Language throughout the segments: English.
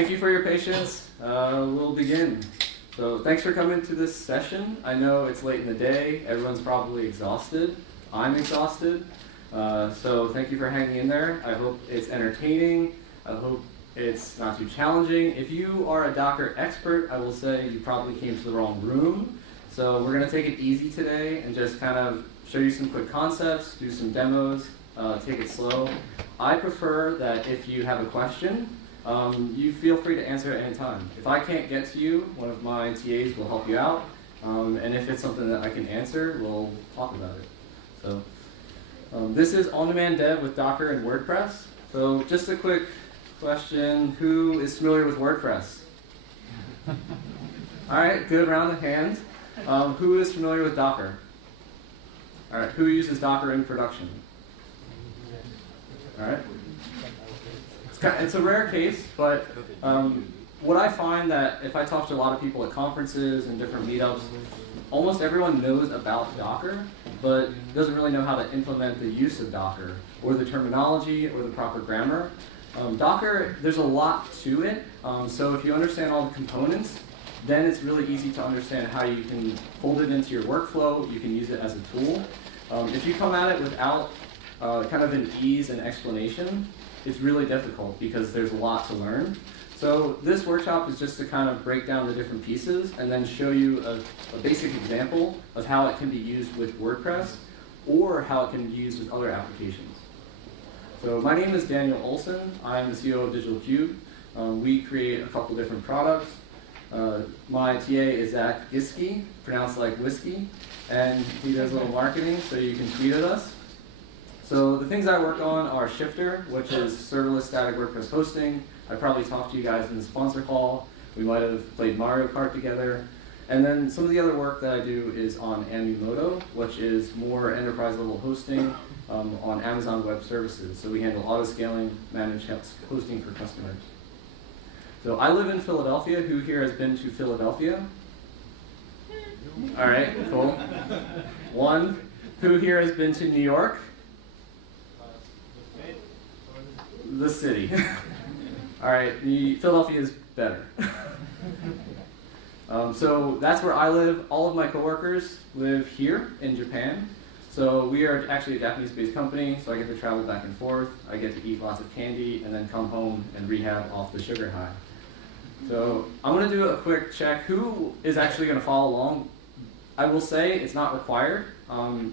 thank you for your patience. We'll begin. So thanks for coming to this session. I know it's late in the day. Everyone's probably exhausted. I'm exhausted. So thank you for hanging in there. I hope it's entertaining. I hope it's not too challenging. If you are a Docker expert, I will say you probably came to the wrong room. So we're going to take it easy today and just kind of show you some quick concepts, do some demos, take it slow. I prefer that if you have a question, you feel free to answer at any time. If I can't get to you, one of my TAs will help you out. And if it's something that I can answer, we'll talk about it. So this is on-demand dev with Docker and WordPress. So just a quick question, who is familiar with WordPress? All right, good round of hands. Who is familiar with Docker? All right, who uses Docker in production? All right. It's a rare case, but what I find that if I talk to a lot of people at conferences and different meetups, almost everyone knows about Docker, but doesn't really know how to implement the use of Docker, or the terminology, or the proper grammar. Docker, there's a lot to it, so if you understand all the components, then it's really easy to understand how you can fold it into your workflow, you can use it as a tool. If you come at it without kind of an ease and explanation, it's really difficult because there's a lot to learn. So this workshop is just to kind of break down the different pieces and then show you a basic example of how it can be used with WordPress or how it can be used with other applications. So my name is Daniel Olson. I'm the CEO of Digital Cube. We create a couple different products. My TA is Zach Giske, pronounced like whiskey, and he does a little marketing, so you can tweet at us. So the things I work on are Shifter, which is serverless static WordPress hosting. I probably talked to you guys in the sponsor call. We might have played Mario Kart together. And then some of the other work that I do is on Amimoto, which is more enterprise level hosting on Amazon Web Services. So we handle auto scaling, managed hosting for customers. So I live in Philadelphia. Who here has been to Philadelphia? All right, cool. One. Who here has been to New York? The city. All right, Philadelphia is better. So that's where I live. All of my coworkers live here in Japan. So we are actually a Japanese-based company, so I get to travel back and forth. I get to eat lots of candy and then come home and rehab off the sugar high. So I'm going to do a quick check. Who is actually going to follow along? I will say it's not required.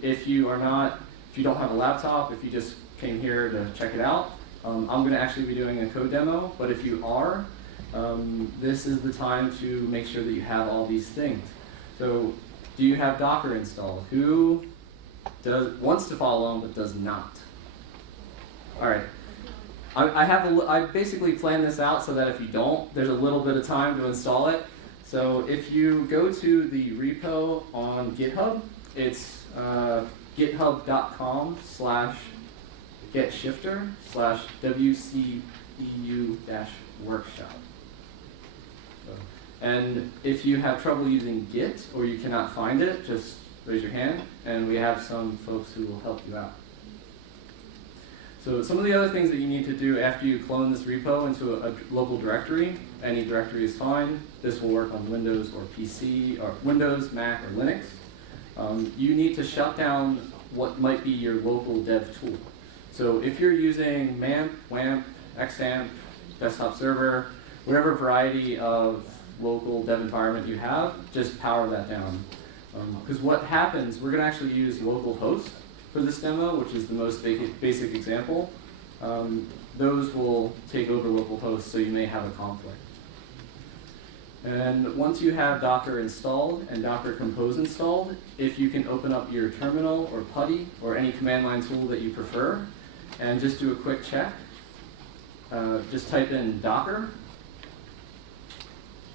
If you don't have a laptop, if you just came here to check it out, I'm going to actually be doing a code demo. But if you are, this is the time to make sure that you have all these things. So do you have Docker installed? Who wants to follow along but does not? All right. I basically planned this out so that if you don't, there's a little bit of time to install it. So if you go to the repo on GitHub, it's github.com/getshifter/WCEU-workshop. And if you have trouble using Git or you cannot find it, just raise your hand, and we have some folks who will help you out. So some of the other things that you need to do after you clone this repo into a local directory, any directory is fine. This will work on Windows or PC, or Windows, Mac, or Linux. You need to shut down what might be your local dev tool. So if you're using MAMP, WAMP, XAMPP, desktop server, whatever variety of local dev environment you have, just power that down. Because what happens, we're going to actually use localhost for this demo, which is the most basic example. Those will take over localhost, so you may have a conflict. And once you have Docker installed and Docker Compose installed, if you can open up your terminal or PuTTY or any command line tool that you prefer, and just do a quick check. Just type in Docker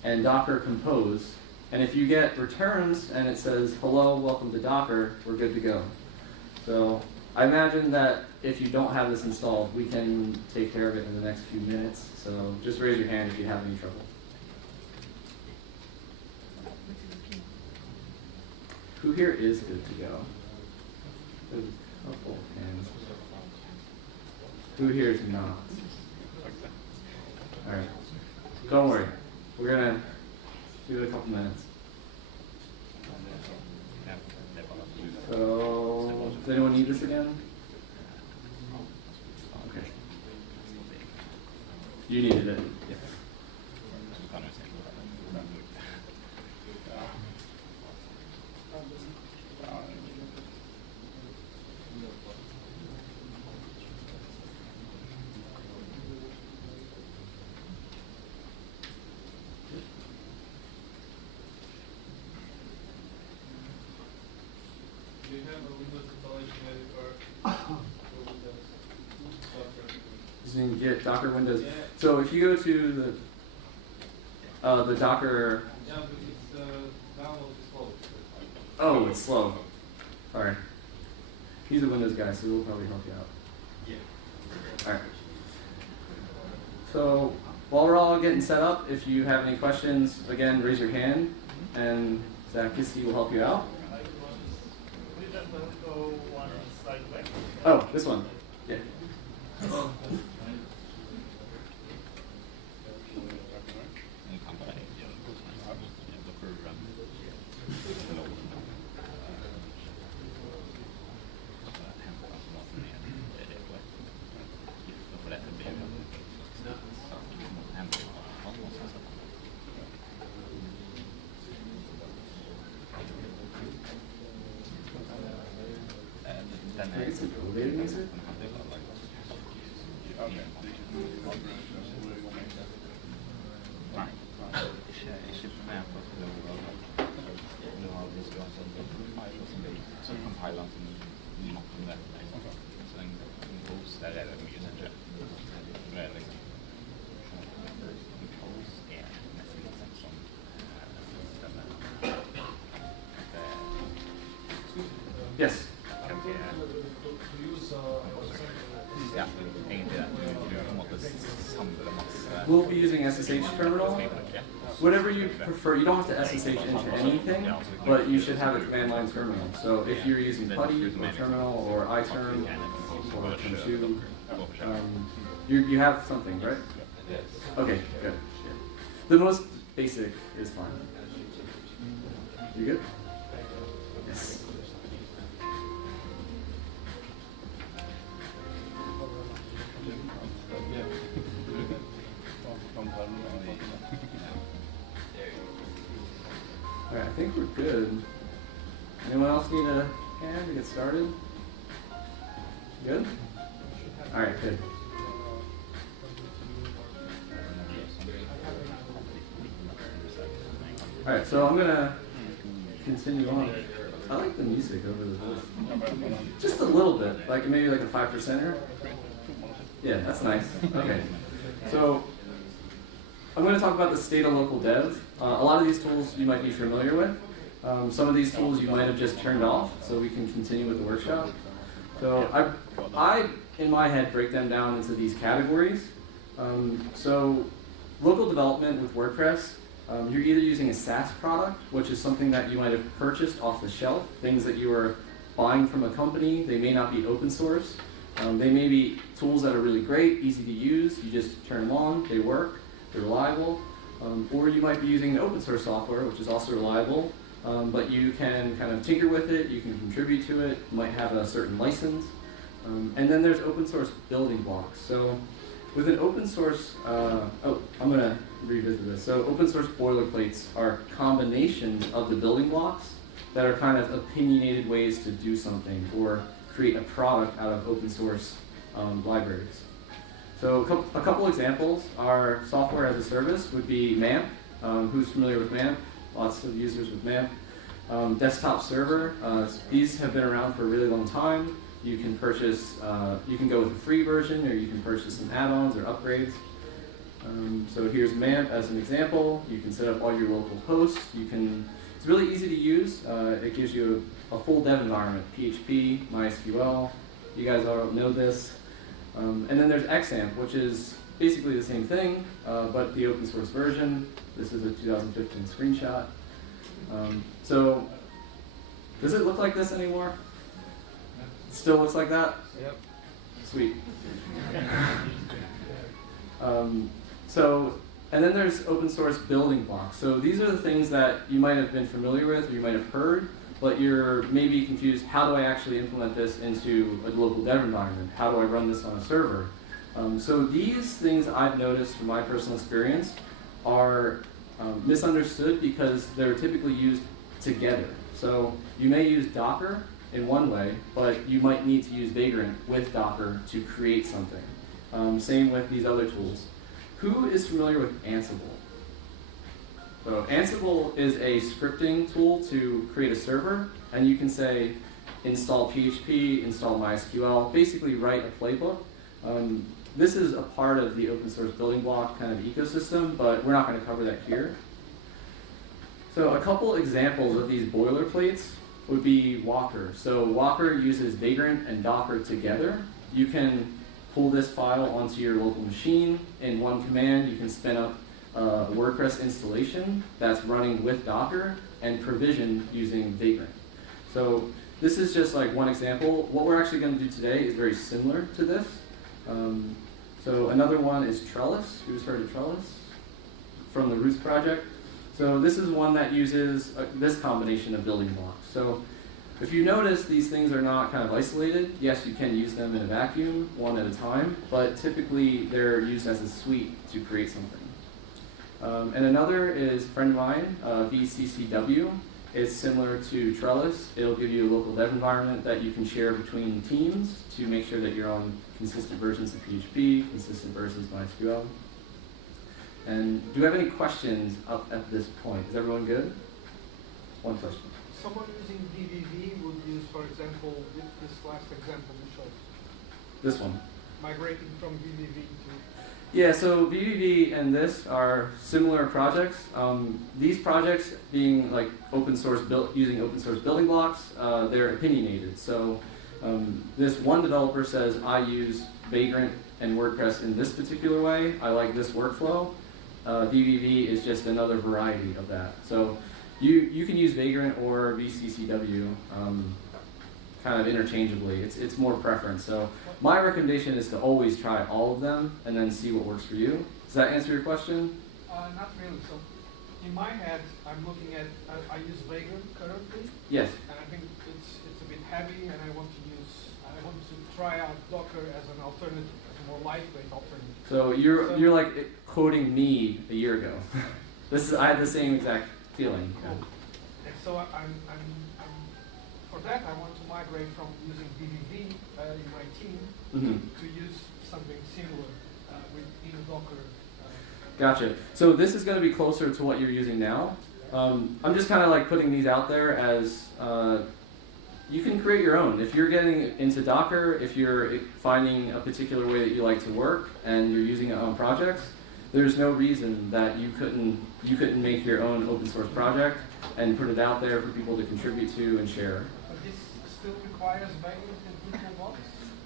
and Docker Compose. And if you get returns and it says, hello, welcome to Docker, we're good to go. So I imagine that if you don't have this installed, we can take care of it in the next few minutes. So just raise your hand if you have any trouble. Who here is good to go? There's a couple hands. Who here is not? All right. Don't worry. We're going to give it a couple minutes. So, does anyone need this again? Okay. You needed it. Yeah. Do you have a Windows installation editor? So you can get Docker Windows. Yeah. So if you go to the Docker. Yeah, but it's download is slow. Oh, it's slow. Sorry. He's a Windows guy, so he'll probably help you out. Yeah. All right. So while we're all getting set up, if you have any questions, again, raise your hand, and Zach Kiski will help you out. Oh, this one. Yeah. Maybe some elevator music? Yes. We'll be using SSH terminal. Whatever you prefer, you don't have to SSH into anything, but you should have a command line terminal. So if you're using PuTTY or terminal or iTerm or Consu, you have something, right? Okay, good. Yeah. The most basic is fine. You good? Yes. Alright, I think we're good. Anyone else need a hand to get started? Good? Alright, good. Alright, so I'm gonna continue on. I like the music over the voice. Just a little bit, like maybe like a 5%er. Yeah, that's nice. Okay. So I'm going to talk about the state of local dev. A lot of these tools you might be familiar with. Some of these tools you might have just turned off, so we can continue with the workshop. So I in my head, break them down into these categories. So local development with WordPress, you're either using a SaaS product, which is something that you might have purchased off the shelf, things that you are buying from a company. They may not be open source. They may be tools that are really great, easy to use. You just turn them on, they work. They're reliable, or you might be using open source software, which is also reliable, but you can kind of tinker with it, you can contribute to it, you might have a certain license, and then there's open source building blocks. So with an open source, I'm going to revisit this. So open source boilerplates are combinations of the building blocks that are kind of opinionated ways to do something or create a product out of open source libraries. So a couple examples are software as a service would be MAMP. Who's familiar with MAMP? Lots of users with MAMP. Desktop server, these have been around for a really long time. You can purchase, you can go with a free version, or you can purchase some add-ons or upgrades. So here's MAMP as an example. You can set up all your local hosts. It's really easy to use. It gives you a full dev environment, PHP, MySQL. You guys all know this. And then there's XAMPP, which is basically the same thing, but the open source version. This is a 2015 screenshot. So does it look like this anymore? It still looks like that? Yep. Sweet. So And then there's open source building blocks. So these are the things that you might have been familiar with or you might have heard, but you're maybe confused, how do I actually implement this into a local dev environment? How do I run this on a server? So these things I've noticed from my personal experience are misunderstood because they're typically used together. So you may use Docker in one way, but you might need to use Vagrant with Docker to create something. Same with these other tools. Who is familiar with Ansible? So Ansible is a scripting tool to create a server, and you can say install PHP, install MySQL, basically write a playbook. This is a part of the open source building block kind of ecosystem, but we're not going to cover that here. So a couple examples of these boilerplates would be Walker. So Walker uses Vagrant and Docker together. You can pull this file onto your local machine. In one command, you can spin up a WordPress installation that's running with Docker and provision using Vagrant. So this is just like one example. What we're actually going to do today is very similar to this. So another one is Trellis. Who's heard of Trellis? From the Roots project. So this is one that uses this combination of building blocks. So if you notice, these things are not kind of isolated. Yes, you can use them in a vacuum, one at a time, but typically they're used as a suite to create something. And another is a friend of mine, VCCW. It's similar to Trellis. It'll give you a local dev environment that you can share between teams to make sure that you're on consistent versions of PHP, consistent versions of MySQL. And do we have any questions up at this point? Is everyone good? One question. Someone using VVV would use, for example, this last example you showed. This one. Migrating from VVV to... Yeah, so VVV and this are similar projects. These projects being like open source using open source building blocks, they're opinionated. So this one developer says, I use Vagrant and WordPress in this particular way. I like this workflow. VVV is just another variety of that. So you can use Vagrant or VCCW kind of interchangeably. It's more preference. So my recommendation is to always try all of them and then see what works for you. Does that answer your question? Not really. So in my head, I'm looking at, I use Vagrant currently. Yes. And I think it's a bit heavy, and I want to try out Docker as an alternative, as a more lightweight alternative. So you're like quoting me a year ago. I had the same exact feeling. Cool. And so I'm for that I want to migrate from using VVV in my team to use something similar in Docker. Gotcha. So this is going to be closer to what you're using now. I'm just kind of like putting these out there as you can create your own. If you're getting into Docker, if you're finding a particular way that you like to work and you're using it on projects, there's no reason that you couldn't make your own open source project and put it out there for people to contribute to and share. But this still requires Vagrant and VirtualBox?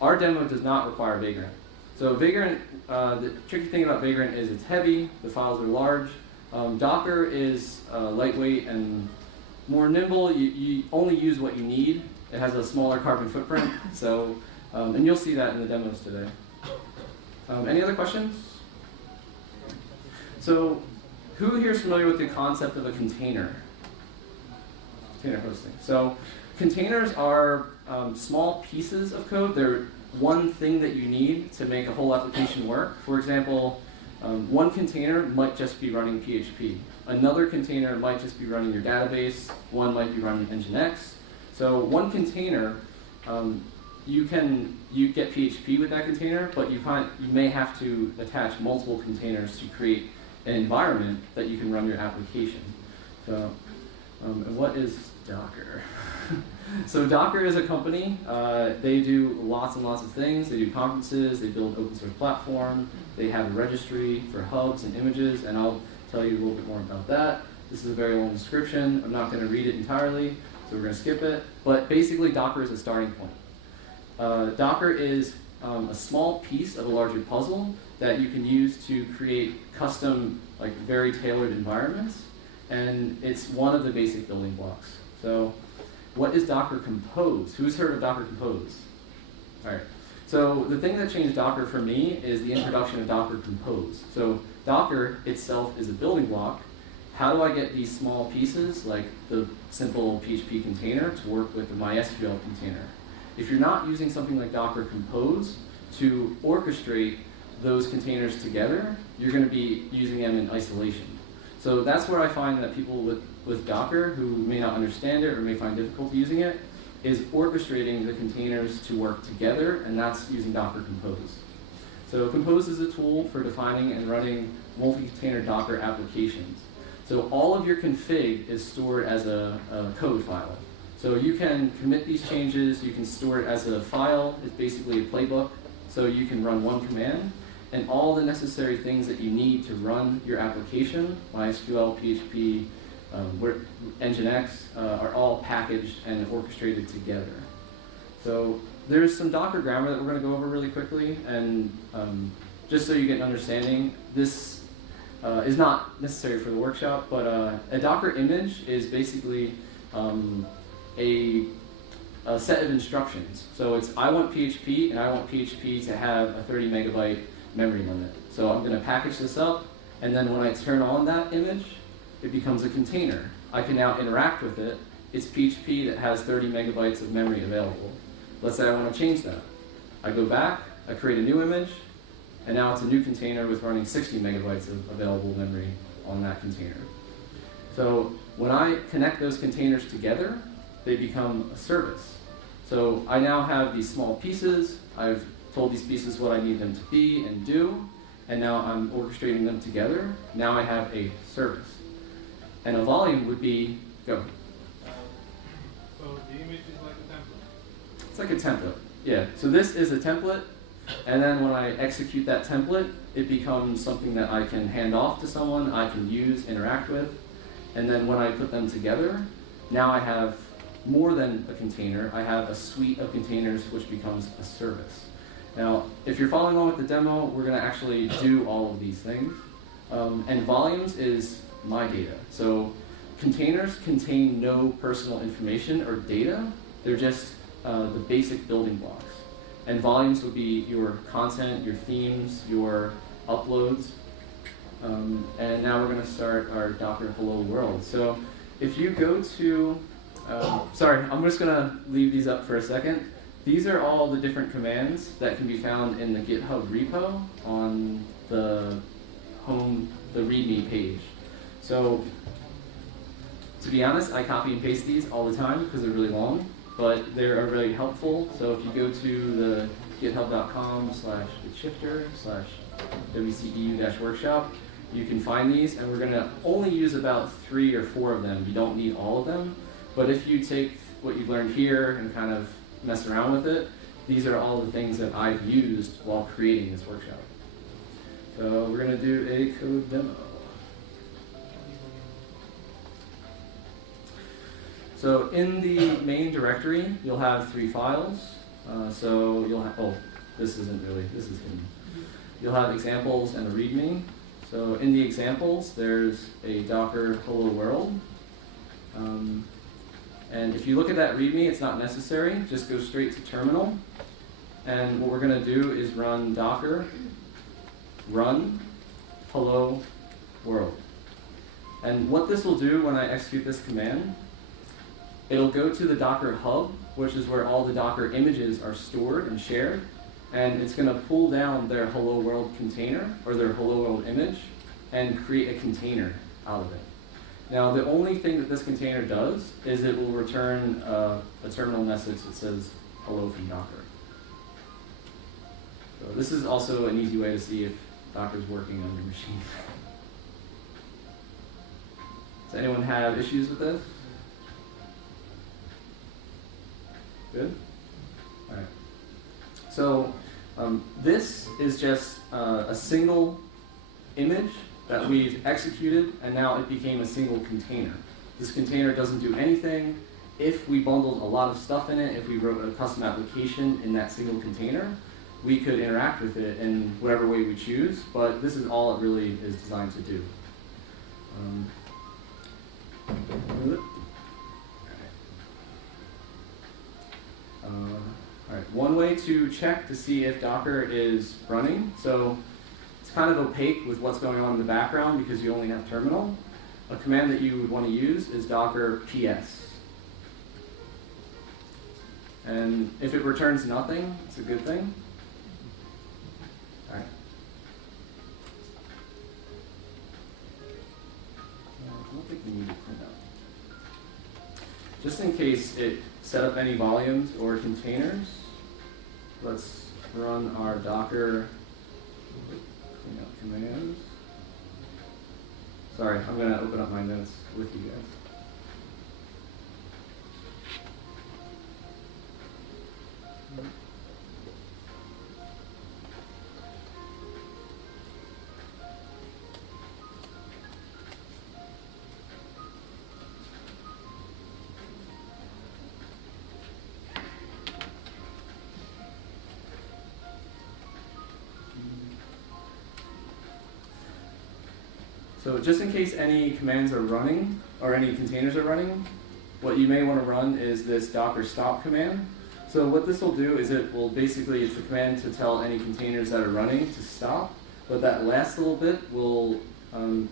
Our demo does not require Vagrant. So Vagrant, the tricky thing about Vagrant is it's heavy, the files are large. Docker is lightweight and more nimble. You only use what you need. It has a smaller carbon footprint, so and you'll see that in the demos today. Any other questions? So, who here is familiar with the concept of a container? Container hosting. So, containers are small pieces of code. They're one thing that you need to make a whole application work. For example, one container might just be running PHP. Another container might just be running your database. One might be running Nginx. So one container, you get PHP with that container, but you may have to attach multiple containers to create an environment that you can run your application. So, and what is Docker? So Docker is a company. They do lots and lots of things. They do conferences. They build open source platform. They have a registry for hubs and images, and I'll tell you a little bit more about that. This is a very long description. I'm not going to read it entirely, so we're going to skip it. But basically, Docker is a starting point. Docker is a small piece of a larger puzzle that you can use to create custom, like very tailored environments, and it's one of the basic building blocks. So, what is Docker Compose? Who's heard of Docker Compose? All right. So the thing that changed Docker for me is the introduction of Docker Compose. So Docker itself is a building block. How do I get these small pieces, like the simple PHP container, to work with the MySQL container? If you're not using something like Docker Compose to orchestrate those containers together, you're going to be using them in isolation. So that's where I find that people with Docker who may not understand it or may find difficulty using it is orchestrating the containers to work together, and that's using Docker Compose. So Compose is a tool for defining and running multi-container Docker applications. So all of your config is stored as a code file. So you can commit these changes, you can store it as a file. It's basically a playbook. So you can run one command, and all the necessary things that you need to run your application, MySQL, PHP, Nginx, are all packaged and orchestrated together. So there's some Docker grammar that we're going to go over really quickly, and just so you get an understanding, this is not necessary for the workshop, but a Docker image is basically a set of instructions. So it's, I want PHP, and I want PHP to have a 30 megabyte memory limit. So I'm going to package this up, and then when I turn on that image, it becomes a container. I can now interact with it. It's PHP that has 30 megabytes of memory available. Let's say I want to change that. I go back, I create a new image, and now it's a new container with running 60 megabytes of available memory on that container. So when I connect those containers together, they become a service. So I now have these small pieces. I've told these pieces what I need them to be and do, and now I'm orchestrating them together. Now I have a service. And a volume would be, go. So the image is like a template? It's like a template, yeah. So this is a template, and then when I execute that template, it becomes something that I can hand off to someone, I can use, interact with, and then when I put them together, now I have more than a container. I have a suite of containers which becomes a service. Now, if you're following along with the demo, we're going to actually do all of these things. And volumes is my data. So containers contain no personal information or data. They're just the basic building blocks. And volumes would be your content, your themes, your uploads. And now we're going to start our Docker Hello World. So if you go to, sorry, I'm just going to leave these up for a second. These are all the different commands that can be found in the GitHub repo on the home, the README page. So to be honest, I copy and paste these all the time because they're really long, but they are really helpful. So if you go to the github.com/gitshifter/WCEU-workshop, you can find these, and we're going to only use about 3 or 4 of them. You don't need all of them, but if you take what you've learned here and kind of mess around with it, these are all the things that I've used while creating this workshop. So we're going to do a code demo. So in the main directory, you'll have 3 files. So you'll have, oh, this isn't really, this is hidden. You'll have examples and a README. So in the examples, there's a Docker Hello World. And if you look at that README, it's not necessary. Just go straight to terminal. And what we're going to do is run Docker run hello world. And what this will do when I execute this command, it'll go to the Docker hub, which is where all the Docker images are stored and shared. And it's going to pull down their hello world container, or their hello world image, and create a container out of it. Now, the only thing that this container does is it will return a terminal message that says hello from Docker. So this is also an easy way to see if Docker's working on your machine. Does anyone have issues with this? Good? All right. So this is just a single image that we've executed, and now it became a single container. This container doesn't do anything. If we bundled a lot of stuff in it, if we wrote a custom application in that single container, we could interact with it in whatever way we choose, but this is all it really is designed to do. All right. One way to check to see if Docker is running. So it's kind of opaque with what's going on in the background because you only have terminal. A command that you would want to use is docker ps. And if it returns nothing, it's a good thing. All right. I don't think we need to print out. Just in case it set up any volumes or containers, let's run our docker clean up commands. Sorry, I'm going to open up my notes with you guys. So just in case any commands are running, or any containers are running, what you may want to run is this docker stop command. So what this will do is it will basically, it's the command to tell any containers that are running to stop, but that last little bit will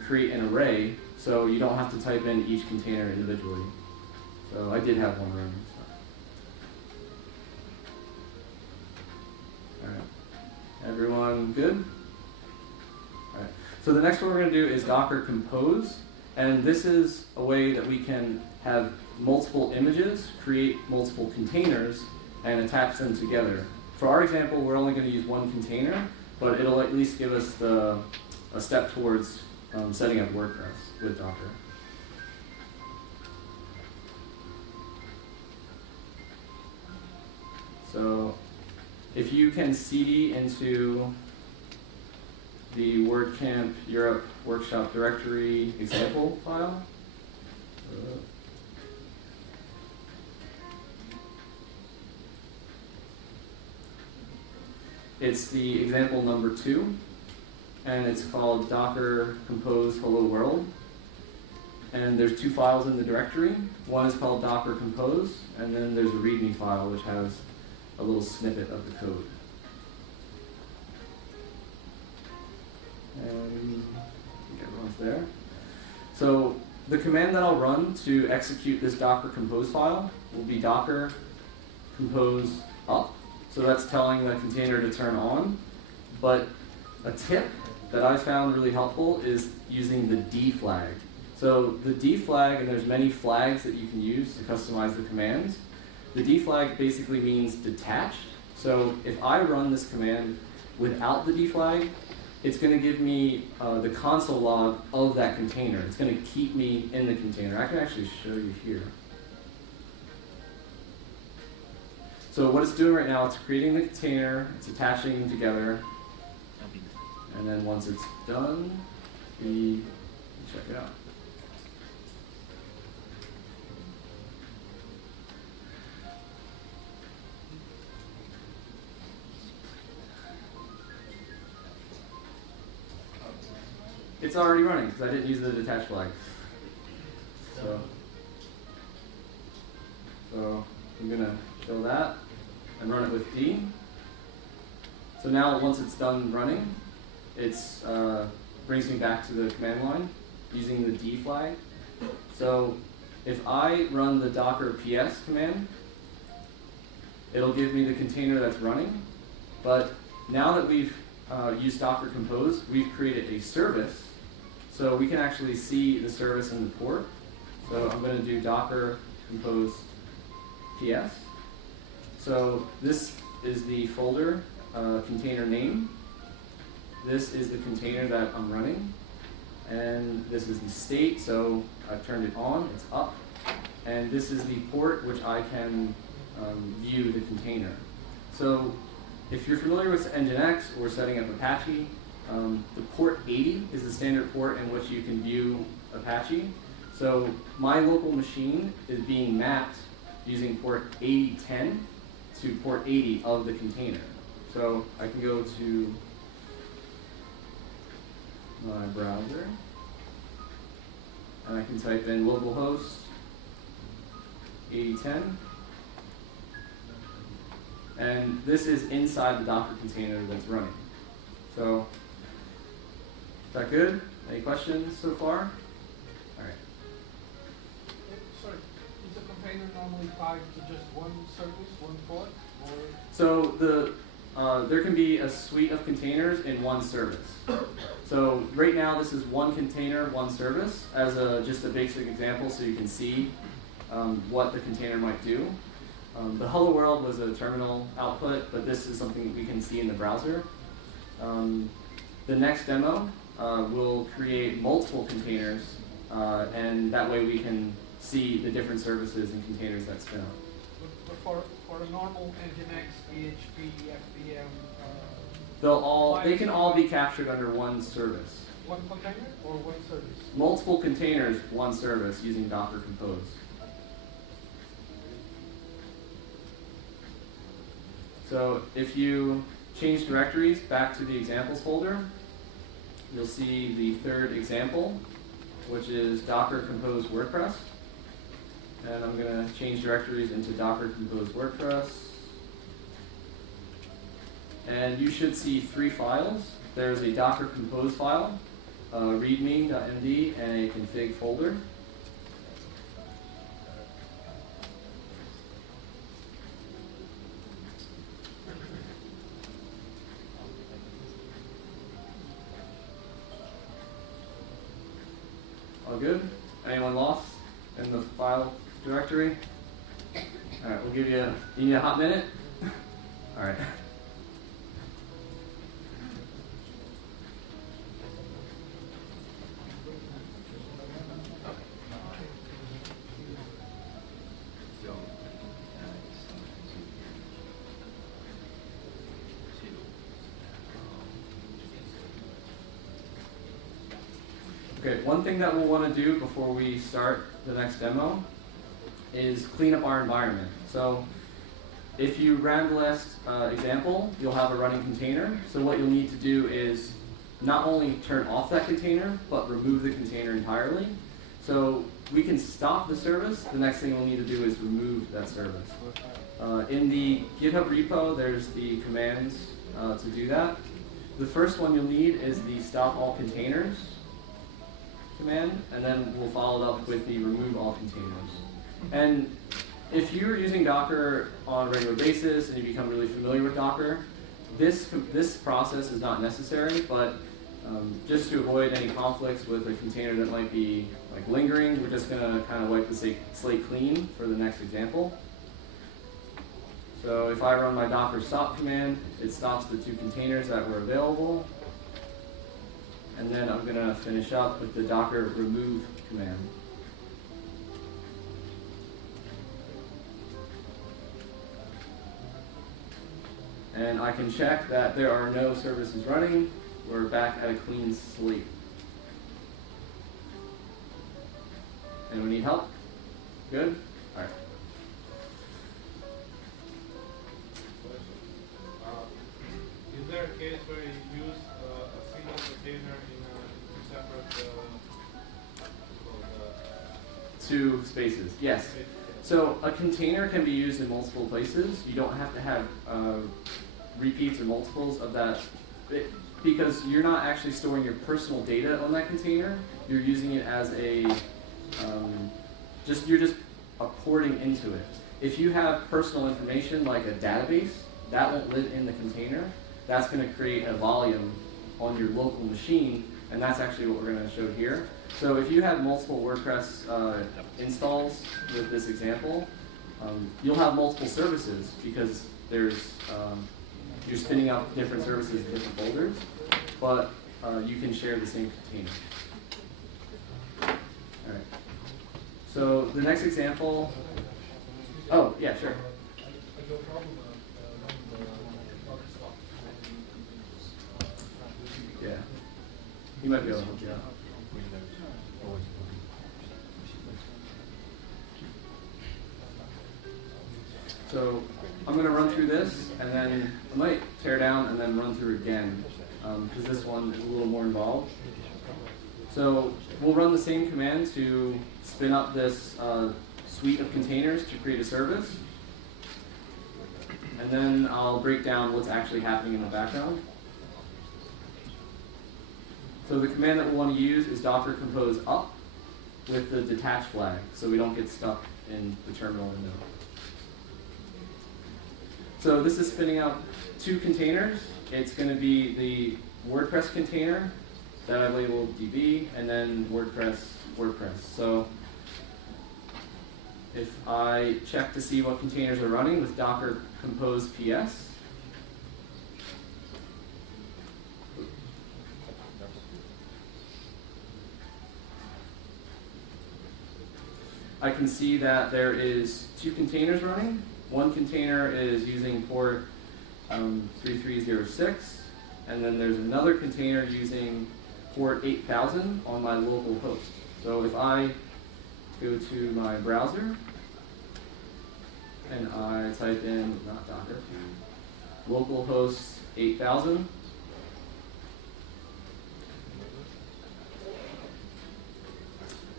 create an array, so you don't have to type in each container individually. So I did have one running. So. All right, everyone good? All right. So the next one we're going to do is Docker Compose, and this is a way that we can have multiple images, create multiple containers, and attach them together. For our example, we're only going to use one container, but it'll at least give us a step towards setting up WordPress with Docker. So if you can cd into the WordCamp Europe workshop directory example file. It's the example number 2, and it's called Docker Compose Hello World. And there's 2 files in the directory. One is called Docker Compose, and then there's a README file which has a little snippet of the code. And I think everyone's there. So the command that I'll run to execute this Docker Compose file will be Docker Compose up. So that's telling the container to turn on. But a tip that I found really helpful is using the D flag. So the D flag, and there's many flags that you can use to customize the commands. The D flag basically means detached. So if I run this command without the D flag, it's going to give me the console log of that container. It's going to keep me in the container. I can actually show you here. So what it's doing right now, it's creating the container, it's attaching them together, and then once it's done, we check it out. It's already running because I didn't use the detach flag. So I'm going to kill that and run it with D. So now once it's done running, it brings me back to the command line using the D flag. So if I run the docker ps command, it'll give me the container that's running. But now that we've used Docker Compose, we've created a service. So we can actually see the service in the port. So I'm going to do Docker Compose PS. So this is the folder container name. This is the container that I'm running. And this is the state, so I've turned it on, it's up. And this is the port which I can view the container. So if you're familiar with Nginx or setting up Apache, the port 80 is the standard port in which you can view Apache. So my local machine is being mapped using port 8010 to port 80 of the container. So I can go to my browser and I can type in localhost 8010 And this is inside the Docker container that's running. So, is that good? Any questions so far? All right. Sorry, is the container normally tied to just one service, one port, or? So there can be a suite of containers in one service. So right now this is one container, one service, as just a basic example so you can see what the container might do. The hello world was a terminal output, but this is something we can see in the browser. The next demo will create multiple containers, and that way we can see the different services and containers that spin up. But for a normal Nginx, PHP, FPM, They can all be captured under one service. one container or one service? Multiple containers, one service using Docker Compose. So if you change directories back to the examples folder, you'll see the third example, which is Docker Compose WordPress. And I'm going to change directories into Docker Compose WordPress. And you should see 3 files. There's a Docker Compose file, readme.md, and a config folder. All good? Anyone lost in the file directory? All right, we'll give you need a hot minute? All right. Okay, one thing that we'll want to do before we start the next demo is clean up our environment. So if you ran the last example, you'll have a running container. So what you'll need to do is not only turn off that container, but remove the container entirely. So we can stop the service. The next thing we'll need to do is remove that service. In the GitHub repo, there's the commands to do that. The first one you'll need is the stop all containers command, and then we'll follow it up with the remove all containers. And if you're using Docker on a regular basis and you become really familiar with Docker, this process is not necessary, but just to avoid any conflicts with a container that might be like lingering, we're just going to kind of wipe the slate clean for the next example. So if I run my docker stop command, it stops the 2 containers that were available. And then I'm going to finish up with the docker remove command. And I can check that there are no services running. We're back at a clean slate. Anyone need help? Good? All right. Is there a case where you use a single container in a separate 2 spaces, yes. So a container can be used in multiple places. You don't have to have repeats or multiples of that, because you're not actually storing your personal data on that container. You're using it as a, you're just porting into it. If you have personal information like a database, that won't live in the container. That's going to create a volume on your local machine, and that's actually what we're going to show here. So if you have multiple WordPress installs with this example, you'll have multiple services because there's you're spinning up different services in different folders, but you can share the same container. All right. So the next example. Oh yeah, sure. Yeah, he might be able to help you out. So I'm going to run through this, and then I might tear down and then run through again, because this one is a little more involved. So we'll run the same command to spin up this suite of containers to create a service. and then I'll break down what's actually happening in the background. So the command that we'll want to use is docker compose up with the detach flag, so we don't get stuck in the terminal window. So this is spinning out two containers. It's going to be the WordPress container that I labeled DB, and then WordPress. So if I check to see what containers are running with docker compose ps, I can see that there is two containers running. One container is using port 3306, and then there's another container using port 8000 on my local host. So if I go to my browser and I type in, not Docker, localhost 8000,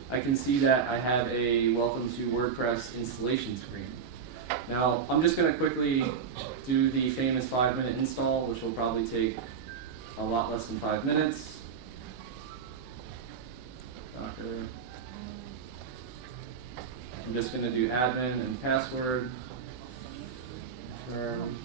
I can see that I have a welcome to WordPress installation screen. Now, I'm just going to quickly do the famous 5-minute install, which will probably take a lot less than 5 minutes. Docker. I'm just going to do admin and password. Confirm.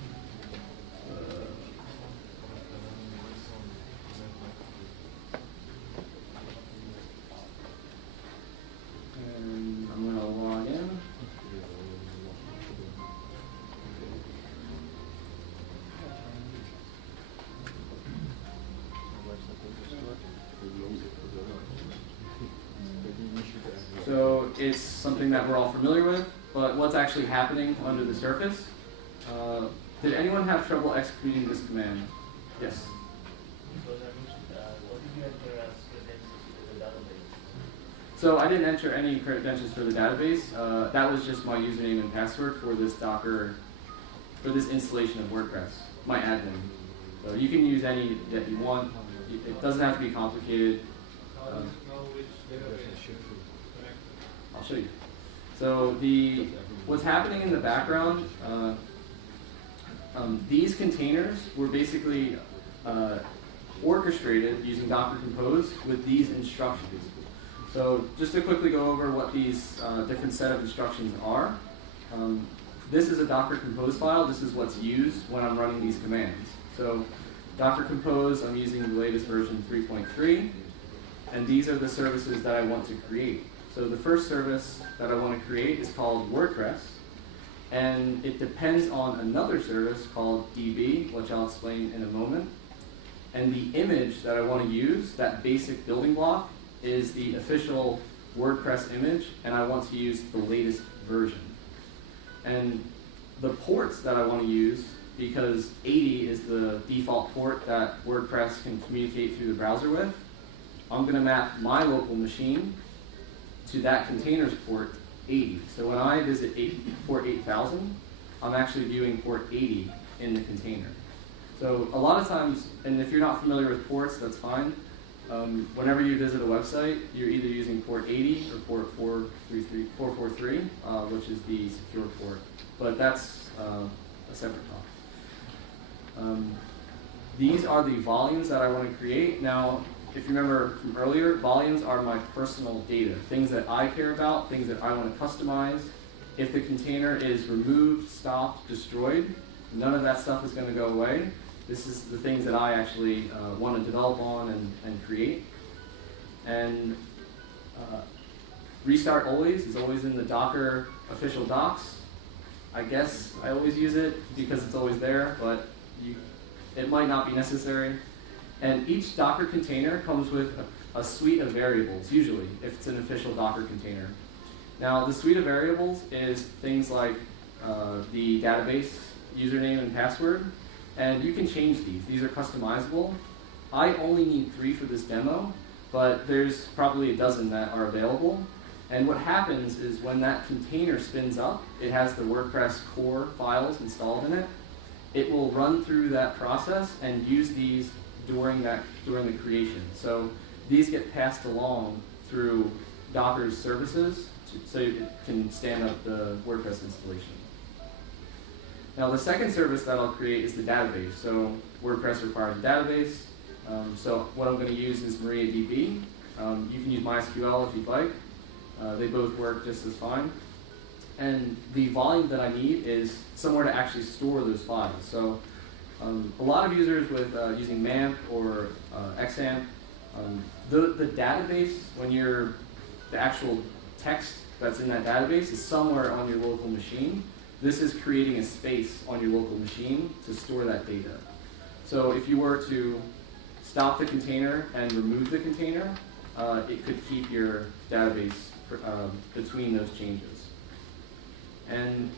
And I'm going to log in. So it's something that we're all familiar with, but what's actually happening under the surface? Did anyone have trouble executing this command? Yes? So that means, what did you enter as credentials to the database? So I didn't enter any credentials for the database. That was just my username and password for this Docker, for this installation of WordPress, my admin. So you can use any that you want. It doesn't have to be complicated. How does it know which database to connect to? I'll show you. So what's happening in the background, these containers were basically orchestrated using Docker Compose with these instructions. So just to quickly go over what these different set of instructions are. This is a Docker Compose file. This is what's used when I'm running these commands. So Docker Compose, I'm using the latest version 3.3, and these are the services that I want to create. So the first service that I want to create is called WordPress, and it depends on another service called DB, which I'll explain in a moment. And the image that I want to use, that basic building block, is the official WordPress image, and I want to use the latest version. And the ports that I want to use, because 80 is the default port that WordPress can communicate through the browser with, I'm going to map my local machine to that container's port 80. So when I visit port 8000, I'm actually viewing port 80 in the container. So a lot of times, and if you're not familiar with ports, that's fine. Whenever you visit a website, you're either using port 80 or port 443, which is the secure port. But that's a separate talk. These are the volumes that I want to create. Now, if you remember from earlier, volumes are my personal data, things that I care about, things that I want to customize. If the container is removed, stopped, destroyed, none of that stuff is going to go away. This is the things that I actually want to develop on and create. And restart always is always in the Docker official docs. I guess I always use it because it's always there, but it might not be necessary. And each Docker container comes with a suite of variables, usually, if it's an official Docker container. Now, the suite of variables is things like the database username and password, and you can change these. These are customizable. I only need 3 for this demo, but there's probably a dozen that are available. And what happens is when that container spins up, it has the WordPress core files installed in it. It will run through that process and use these during the creation. So these get passed along through Docker's services so it can stand up the WordPress installation. Now the second service that I'll create is the database. So WordPress requires a database. So what I'm going to use is MariaDB. You can use MySQL if you'd like. They both work just as fine. And the volume that I need is somewhere to actually store those files. So a lot of users with using MAMP or XAMPP, the database, the actual text that's in that database is somewhere on your local machine. This is creating a space on your local machine to store that data. So if you were to stop the container and remove the container, it could keep your database between those changes. And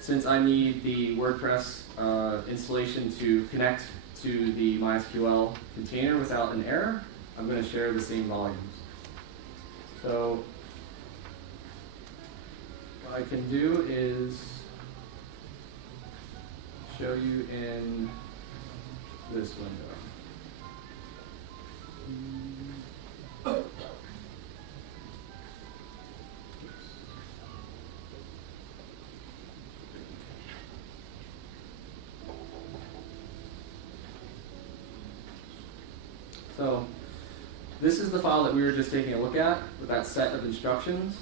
since I need the WordPress installation to connect to the MySQL container without an error, I'm going to share the same volumes. So what I can do is show you in this window. So this is the file that we were just taking a look at with that set of instructions.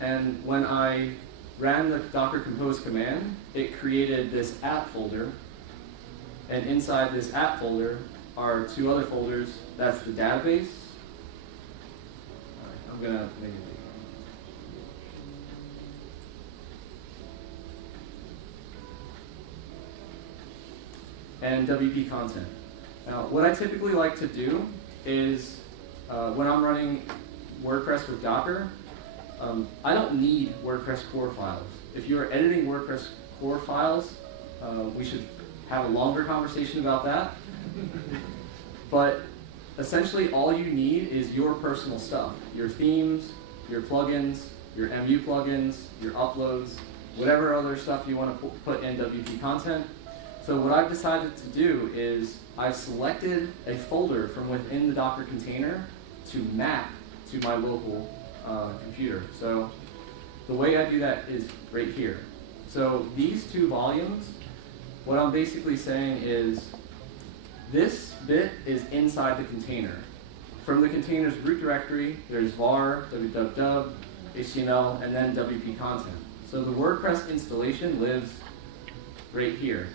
And when I ran the Docker compose command, it created this app folder. And inside this app folder are two other folders. That's the database. All right, I'm going to make it big. And WP content. Now, what I typically like to do is when I'm running WordPress with Docker, I don't need WordPress core files. If you are editing WordPress core files, we should have a longer conversation about that. But essentially, all you need is your personal stuff, your themes, your plugins, your MU plugins, your uploads, whatever other stuff you want to put in WP content. So what I've decided to do is I've selected a folder from within the Docker container to map to my local computer. So the way I do that is right here. So these two volumes, what I'm basically saying is this bit is inside the container. From the container's root directory, there's var, www, HTML, and then WP content. So the WordPress installation lives right here.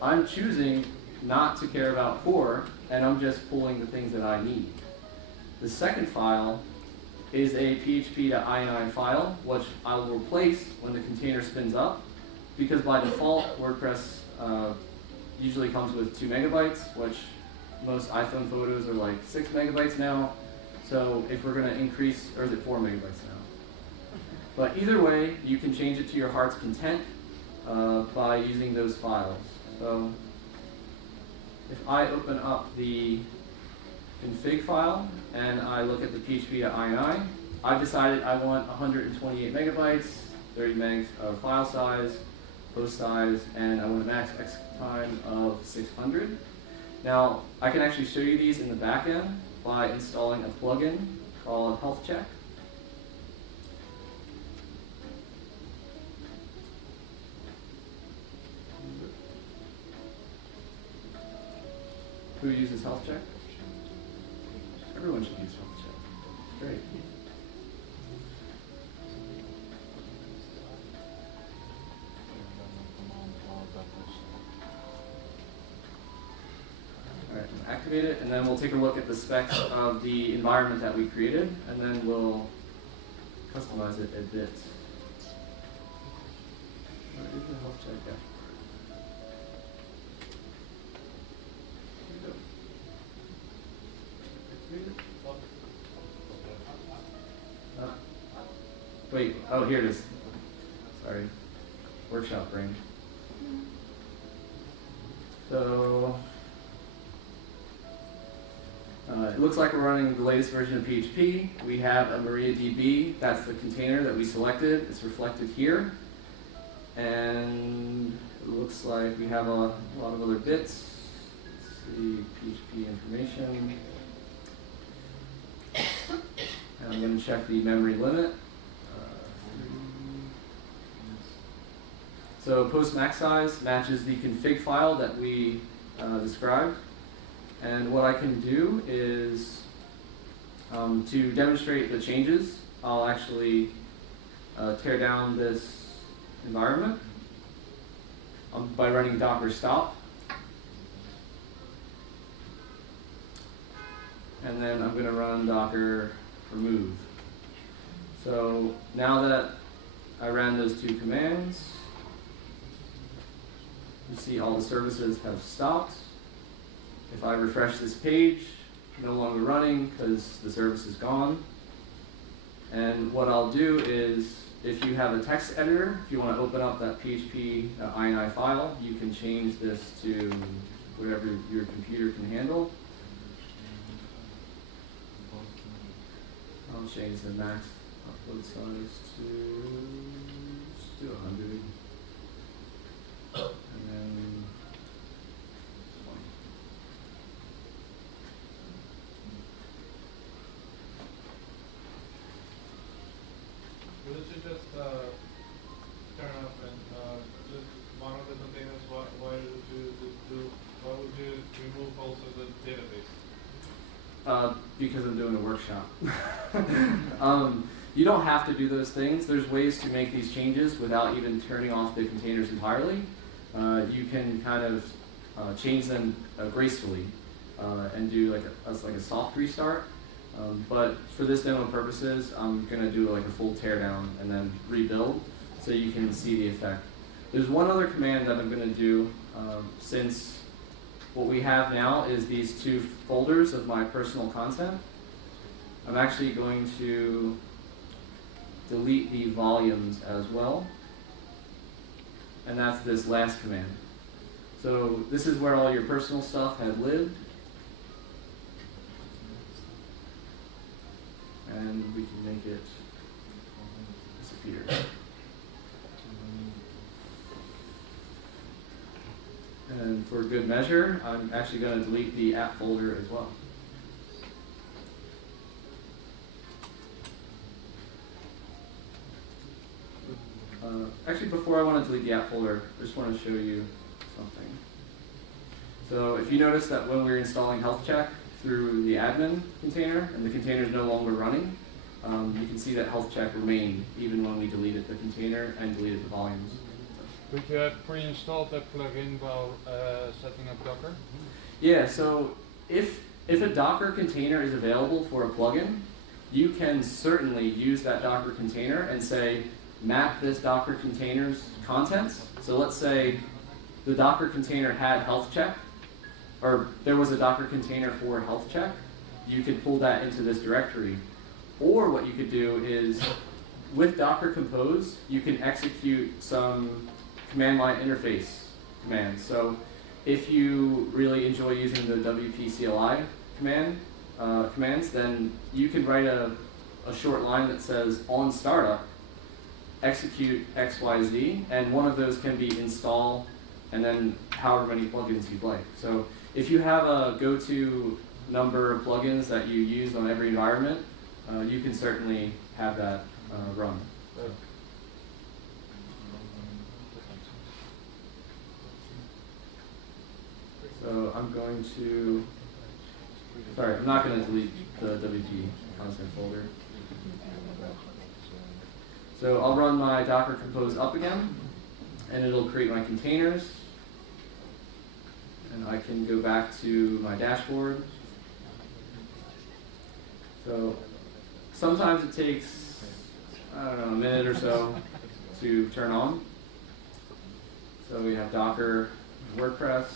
I'm choosing not to care about core, and I'm just pulling the things that I need. The second file is a php.ini file, which I will replace when the container spins up, because by default, WordPress usually comes with 2 megabytes, which most iPhone photos are like 6 megabytes now. So if we're going to increase, or is it 4 megabytes now? But either way, you can change it to your heart's content by using those files. So if I open up the config file and I look at the php.ini, I've decided I want 128 megabytes, 30 megs of file size, post size, and I want a max X time of 600. Now, I can actually show you these in the back end by installing a plugin called Health Check. Who uses Health Check? Everyone should use Health Check. Great. All right, activate it, and then we'll take a look at the specs of the environment that we created, and then we'll customize it a bit. Where is the Health Check dashboard? Wait, oh, here it is. Sorry. Workshop brain. So, it looks like we're running the latest version of PHP. We have a MariaDB. That's the container that we selected. It's reflected here. And it looks like we have a lot of other bits. Let's see, PHP information. And I'm going to check the memory limit. So post max size matches the config file that we described. And what I can do is, to demonstrate the changes, I'll actually tear down this environment by running docker stop. And then I'm going to run docker remove. So now that I ran those two commands, you see all the services have stopped. If I refresh this page, no longer running because the service is gone. And what I'll do is, if you have a text editor, if you want to open up that PHP ini file, you can change this to whatever your computer can handle. I'll change the max upload size to 100. And then 20. Would you just turn off and just monitor the containers? Why would you remove also the database? Because I'm doing a workshop. You don't have to do those things. There's ways to make these changes without even turning off the containers entirely. You can kind of change them gracefully and do like a soft restart. But for this demo purposes, I'm going to do like a full teardown and then rebuild so you can see the effect. There's one other command that I'm going to do since what we have now is these two folders of my personal content. I'm actually going to delete the volumes as well. And that's this last command. So this is where all your personal stuff had lived. And we can make it disappear. And for good measure, I'm actually going to delete the app folder as well. Actually, before I want to delete the app folder, I just want to show you something. So if you notice that when we're installing health check through the admin container and the container is no longer running, you can see that health check remained even when we deleted the container and deleted the volumes. But you have pre-installed that plugin while setting up Docker? Yeah, so if a Docker container is available for a plugin, you can certainly use that Docker container and say, map this Docker container's contents. So let's say the Docker container had health check, or there was a Docker container for health check. You could pull that into this directory. Or what you could do is, with Docker Compose, you can execute some command line interface commands. So if you really enjoy using the WP CLI commands, then you can write a short line that says on startup, execute XYZ, and one of those can be install and then however many plugins you'd like. So if you have a go-to number of plugins that you use on every environment, you can certainly have that run. So I'm going to, sorry, I'm not going to delete the WP content folder. So I'll run my Docker Compose up again, and it'll create my containers. And I can go back to my dashboard. So sometimes it takes, I don't know, a minute or so to turn on. So we have Docker, WordPress.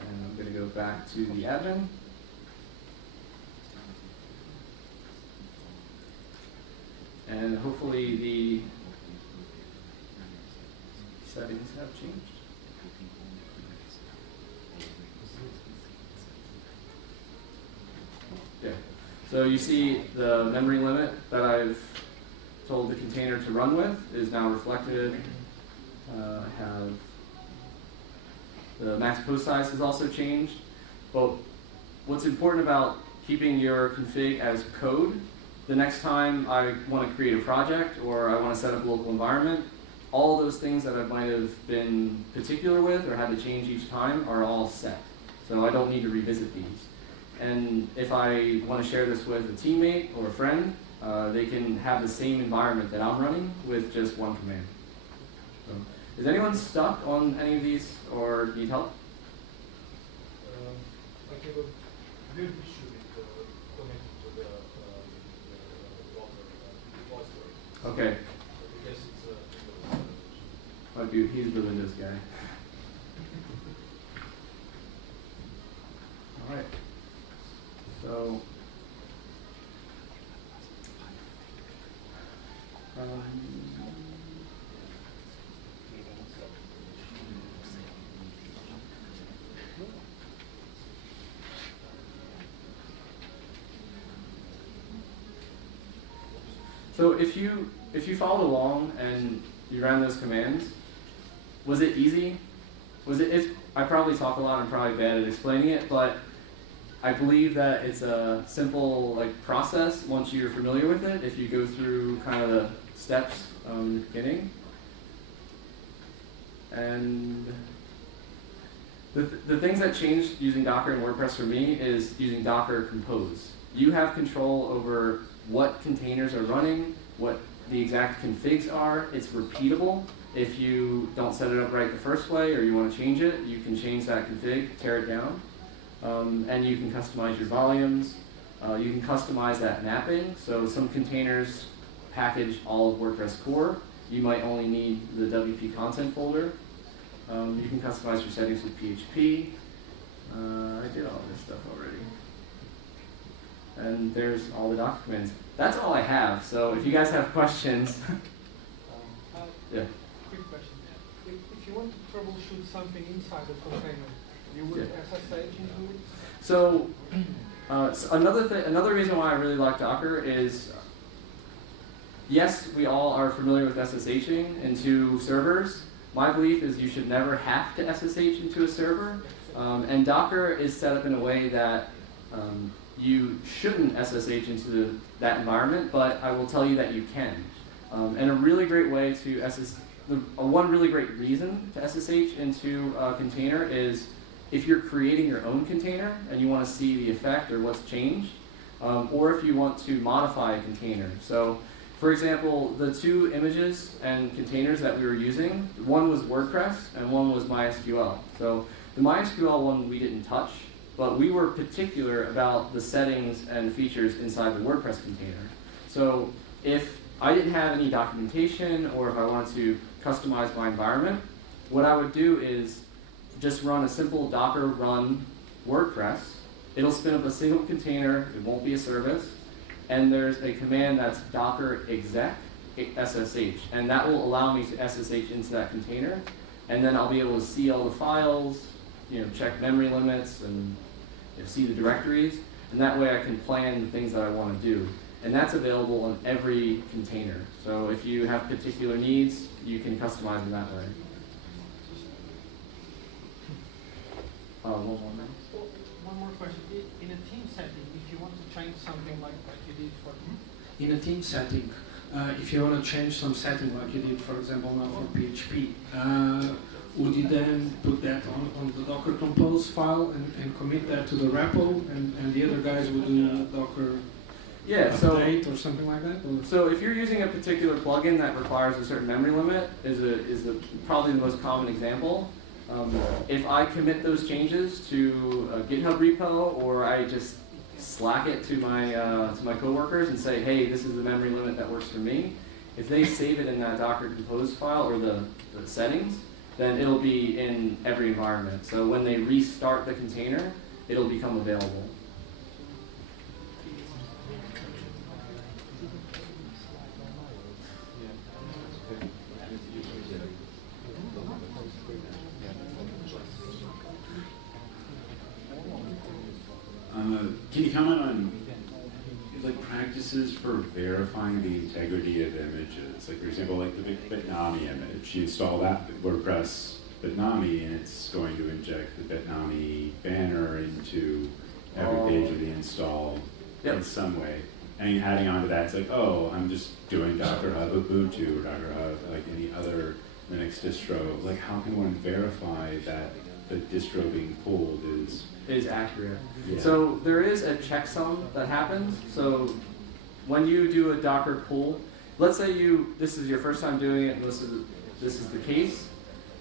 And I'm going to go back to the admin. And hopefully the settings have changed. Yeah. So you see the memory limit that I've told the container to run with is now reflected. I have the max post size has also changed. But what's important about keeping your config as code, the next time I want to create a project or I want to set up a local environment, all those things that I might have been particular with or had to change each time are all set. So I don't need to revisit these. And if I want to share this with a teammate or a friend, they can have the same environment that I'm running with just one command. So, is anyone stuck on any of these or need help? I have a weird issue with connecting to the Docker Okay, I guess it's might be he's the Windows guy. All right. So. So if you followed along and you ran those commands, was it easy? I probably talk a lot, I'm probably bad at explaining it, but I believe that it's a simple process once you're familiar with it, if you go through kind of the steps in the beginning. And the things that changed using Docker and WordPress for me is using Docker Compose. You have control over what containers are running, what the exact configs are. It's repeatable. If you don't set it up right the first way or you want to change it, you can change that config, tear it down. And you can customize your volumes. You can customize that mapping. So some containers package all of WordPress core. You might only need the WP content folder. You can customize your settings with PHP. I did all this stuff already. And there's all the Docker commands. That's all I have. So if you guys have questions, yeah. Quick question. If you want to troubleshoot something inside the container, you would SSH into it? So, another reason why I really like Docker is, yes, we all are familiar with SSHing into servers. My belief is you should never have to SSH into a server. And Docker is set up in a way that you shouldn't SSH into that environment, but I will tell you that you can. And a really great way to one really great reason to SSH into a container is if you're creating your own container and you want to see the effect or what's changed, or if you want to modify a container. So, for example, the two images and containers that we were using, one was WordPress and one was MySQL. So the MySQL one we didn't touch, but we were particular about the settings and features inside the WordPress container. So if I didn't have any documentation or if I wanted to customize my environment, what I would do is just run a simple Docker run WordPress. It'll spin up a single container, it won't be a service, and there's a command that's docker exec SSH, and that will allow me to SSH into that container, and then I'll be able to see all the files, check memory limits, and see the directories, and that way I can plan the things that I want to do. And that's available on every container. So if you have particular needs, you can customize them that way. One more question. In a team setting, if you want to change something like you did for... In a team setting, if you want to change some setting like you did, for example, now for PHP, would you then put that on the Docker Compose file and commit that to the repo, and the other guys would do Docker update or something like that? Or? So if you're using a particular plugin that requires a certain memory limit, is probably the most common example. If I commit those changes to a GitHub repo, or I just Slack it to my coworkers and say, hey, this is the memory limit that works for me. If they save it in that Docker Compose file or the settings, then it'll be in every environment. So when they restart the container, it'll become available. Can you comment on practices for verifying the integrity of images? Like, for example, the Bitnami image. You install that WordPress Bitnami, and it's going to inject the Bitnami banner into every page of the install in some way. and adding on to that, it's like, oh, I'm just doing Docker Hub Ubuntu or Docker Hub like any other Linux distro. Like, how can one verify that the distro being pulled is accurate. Yeah. So there is a checksum that happens. So when you do a Docker pull, let's say this is your first time doing it, and this is the case.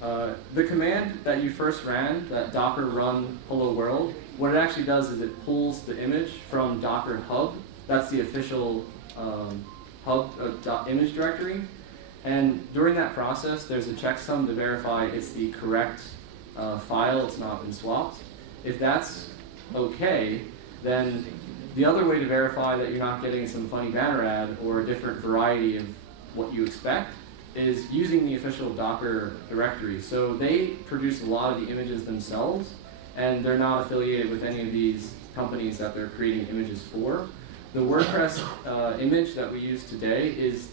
The command that you first ran, that docker run hello world, what it actually does is it pulls the image from Docker Hub. That's the official hub image directory. And during that process, there's a checksum to verify it's the correct file, it's not been swapped. If that's okay, then the other way to verify that you're not getting some funny banner ad or a different variety of what you expect is using the official Docker directory. So they produce a lot of the images themselves, and they're not affiliated with any of these companies that they're creating images for. The WordPress image that we use today is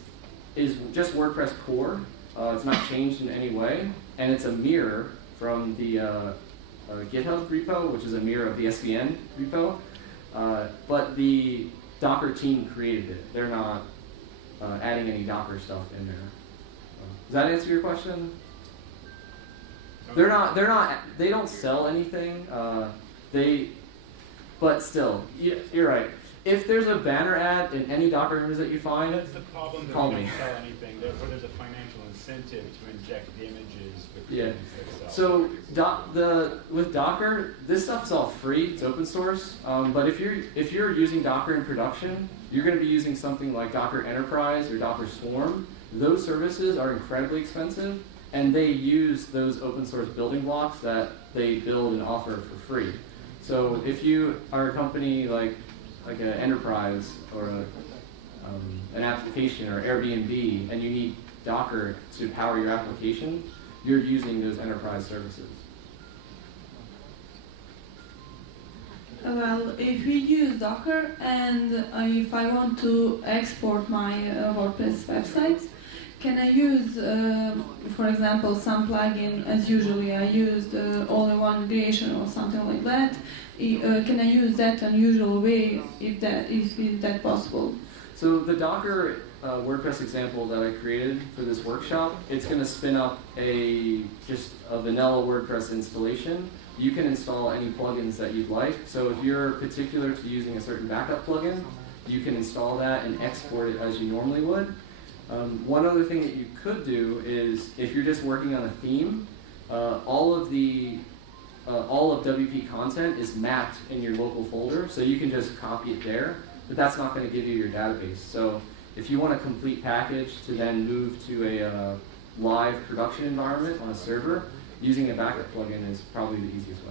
just WordPress core. It's not changed in any way, and it's a mirror from the GitHub repo, which is a mirror of the SVN repo. But the Docker team created it. They're not adding any Docker stuff in there. Does that answer your question? They don't sell anything. But still, you're right. If there's a banner ad in any Docker image that you find, that's the problem. That call we me. don't sell anything. Therefore, there's a financial incentive to inject the images. Yeah. So with Docker, this stuff is all free. It's open source. But if you're using Docker in production, you're going to be using something like Docker Enterprise or Docker Swarm. Those services are incredibly expensive, and they use those open source building blocks that they build and offer for free. So if you are a company like an enterprise or an application or Airbnb, and you need Docker to power your application, you're using those enterprise services. Well, if we use Docker and if I want to export my WordPress websites, can I use, for example, some plugin as usually I used all-in-one creation or something like that? Can I use that unusual way if that possible? So the Docker WordPress example that I created for this workshop, it's going to spin up just a vanilla WordPress installation. You can install any plugins that you'd like. So if you're particular to using a certain backup plugin, you can install that and export it as you normally would. One other thing that you could do is, if you're just working on a theme, all of WP content is mapped in your local folder, so you can just copy it there, but that's not going to give you your database. So if you want a complete package to then move to a live production environment on a server, using a backup plugin is probably the easiest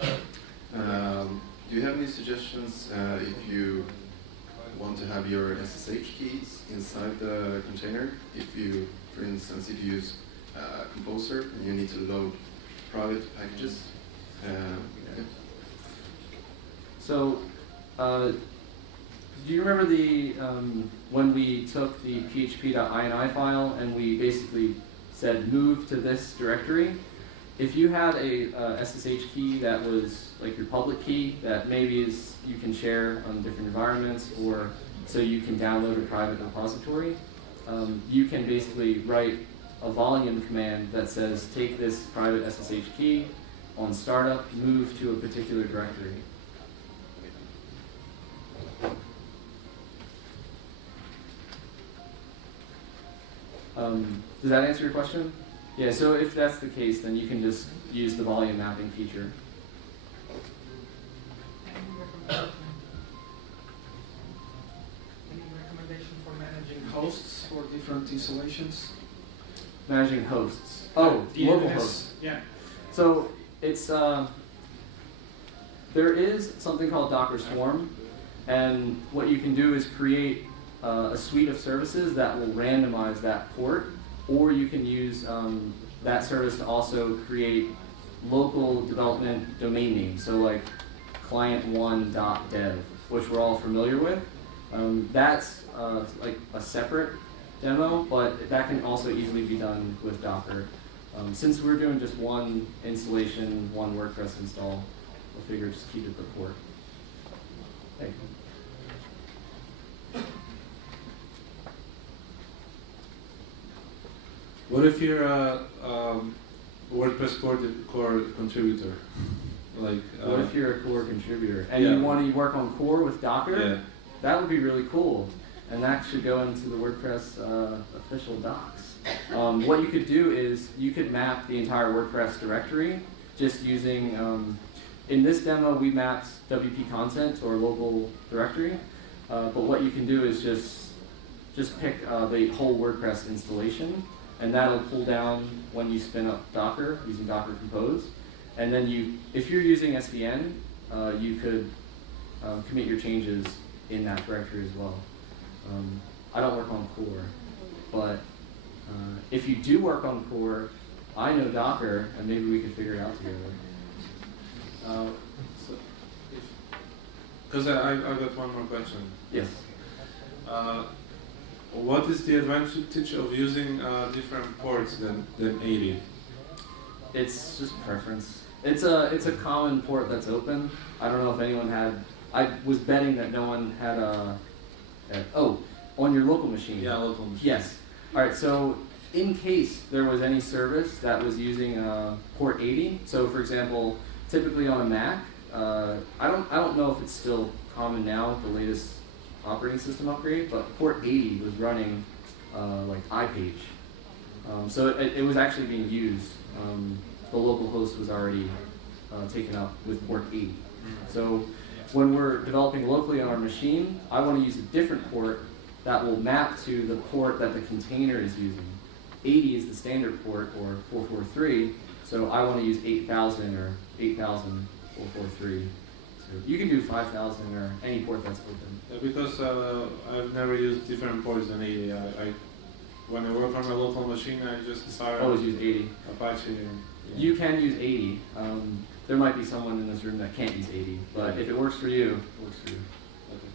way. Do you have any suggestions if you want to have your SSH keys inside the container? If you, for instance, if you use Composer and you need to load private packages. Yeah. So, do you remember when we took the php.ini file and we basically said move to this directory? If you had a SSH key that was like your public key that maybe you can share on different environments, or so you can download a private repository, you can basically write a volume command that says take this private SSH key on startup, move to a particular directory. Does that answer your question? Yeah, so if that's the case, then you can just use the volume mapping feature. Any recommendation for managing Hosts for different installations. Managing hosts. Oh, local hosts. Yeah. So it's there is something called Docker Swarm, and what you can do is create a suite of services that will randomize that port, or you can use that service to also create local development domain names. So like client1.dev, which we're all familiar with. That's like a separate demo, but that can also easily be done with Docker. Since we're doing just one installation, one WordPress install, we'll figure just keep it the port. Thank you. What if you're a WordPress core contributor? Like, What if you're a core contributor and yeah. you want to work on core with Docker? Yeah. That would be really cool, and that should go into the WordPress official docs. What you could do is you could map the entire WordPress directory just using, in this demo we mapped WP content to our local directory, but what you can do is just pick the whole WordPress installation, and that'll pull down when you spin up Docker using Docker Compose. And then if you're using SVN, you could commit your changes in that directory as well. I don't work on core, but if you do work on core, I know Docker, and maybe we could figure it out together. Because I got one more question. Yes. What is the advantage of using different ports than 80? It's just preference. It's a common port that's open. I don't know if anyone had. I was betting that no one had on your local machine. Yeah, local machine. Yes. All right. So in case there was any service that was using port 80, so for example, typically on a Mac, I don't know if it's still common now with the latest operating system upgrade, but port 80 was running like iPage. So it was actually being used. The local host was already taken up with port 80. So when we're developing locally on our machine, I want to use a different port that will map to the port that the container is using. 80 is the standard port, or 443, so I want to use 8000 or 8443. So you can do 5000 or any port that's open. Yeah, because I've never used different ports than 80. When I work on a local machine, I just start Always use 80. Apache. You can use 80. There might be someone in this room that can't use 80, but if it works for you, it works for you. Okay.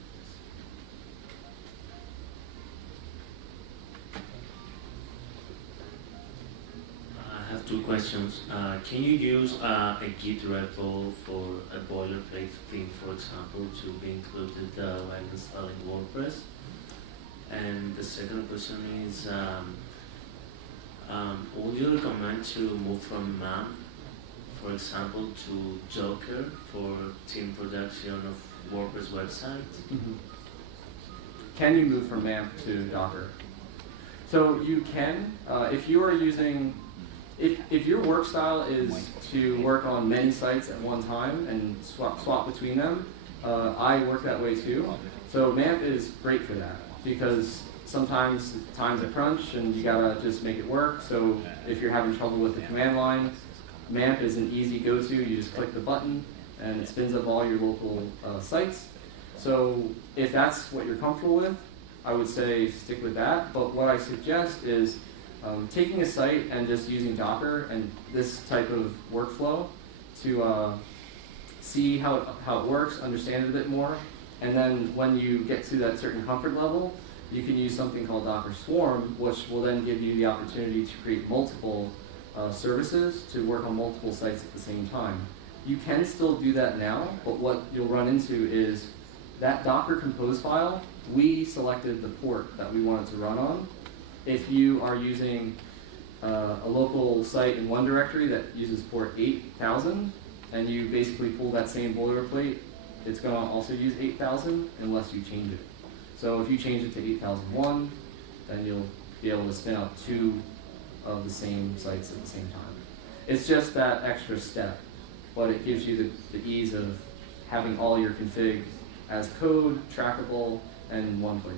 I have two questions. Can you use a Git repo for a boilerplate theme, for example, to be included when installing WordPress? And the second question is, would you recommend to move from MAMP, for example, to Docker for team production of WordPress websites? Mm-hmm. Can you move from MAMP to Docker? So you can, if you are using, if your work style is to work on many sites at one time and swap between them, I work that way too. So MAMP is great for that because sometimes time's a crunch and you gotta just make it work. So if you're having trouble with the command line, MAMP is an easy go-to. You just click the button and it spins up all your local sites. So if that's what you're comfortable with, I would say stick with that. But what I suggest is taking a site and just using Docker and this type of workflow to see how it works, understand it a bit more, and then when you get to that certain comfort level, you can use something called Docker Swarm, which will then give you the opportunity to create multiple services to work on multiple sites at the same time. You can still do that now, but what you'll run into is that Docker Compose file, we selected the port that we wanted to run on. If you are using a local site in one directory that uses port 8000, and you basically pull that same boilerplate, it's going to also use 8000 unless you change it. So if you change it to 8001, then you'll be able to spin up two of the same sites at the same time. It's just that extra step, but it gives you the ease of having all your config as code, trackable, and in one place.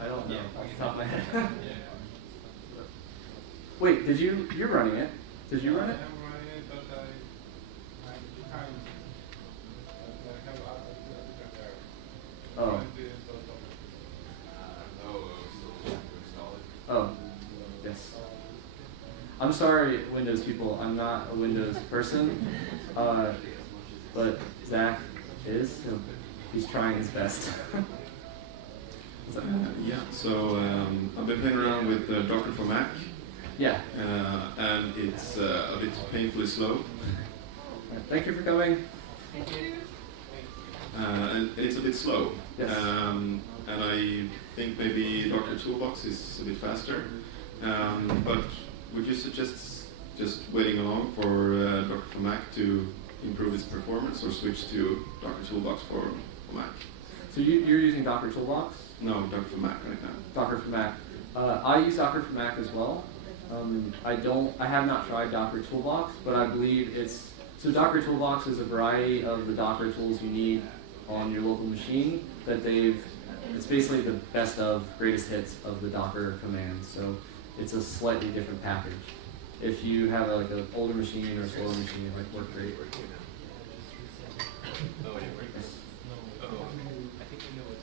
I don't know off the top of my head. Wait, you're running it? Did you run it? I'm running it, but I can't. I have Oh. trying to install something. Oh, yes. I'm sorry, Windows people. I'm not a Windows person, but Zach is. So he's trying his best. Yeah, so I've been playing around with Docker for Mac, Yeah. and it's a bit painfully slow, Thank you for coming. and it's a bit slow. Yes. And I think maybe Docker Toolbox is a bit faster, but would you suggest just waiting along for Docker for Mac to improve its performance, or switch to Docker Toolbox for Mac? So you're using Docker Toolbox? No, Docker for Mac right now. Docker for Mac. I use Docker for Mac as well. I have not tried Docker Toolbox, but I believe so Docker Toolbox is a variety of the Docker tools you need on your local machine that it's basically the best of, greatest hits of the Docker commands. So it's a slightly different package. If you have like an older machine or a slower machine, it might work great. Yes.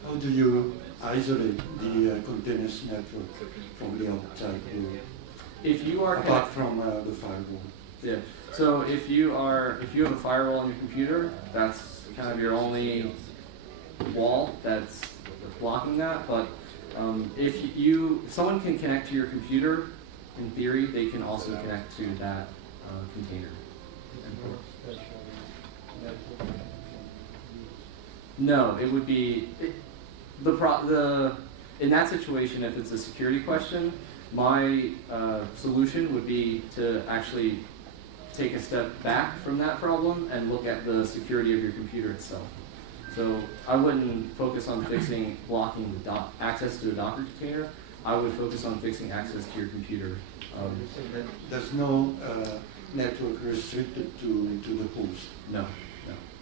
How do you isolate the containers network from the outside world, If you are apart from the firewall? Yeah. So if you have a firewall on your computer, that's kind of your only wall that's blocking that. But if someone can connect to your computer, in theory, they can also connect to that container. No, it would be in that situation. If it's a security question, my solution would be to actually take a step back from that problem and look at the security of your computer itself. So I wouldn't focus on blocking the access to a Docker container. I would focus on fixing access to your computer. There's no network restricted to the host? No.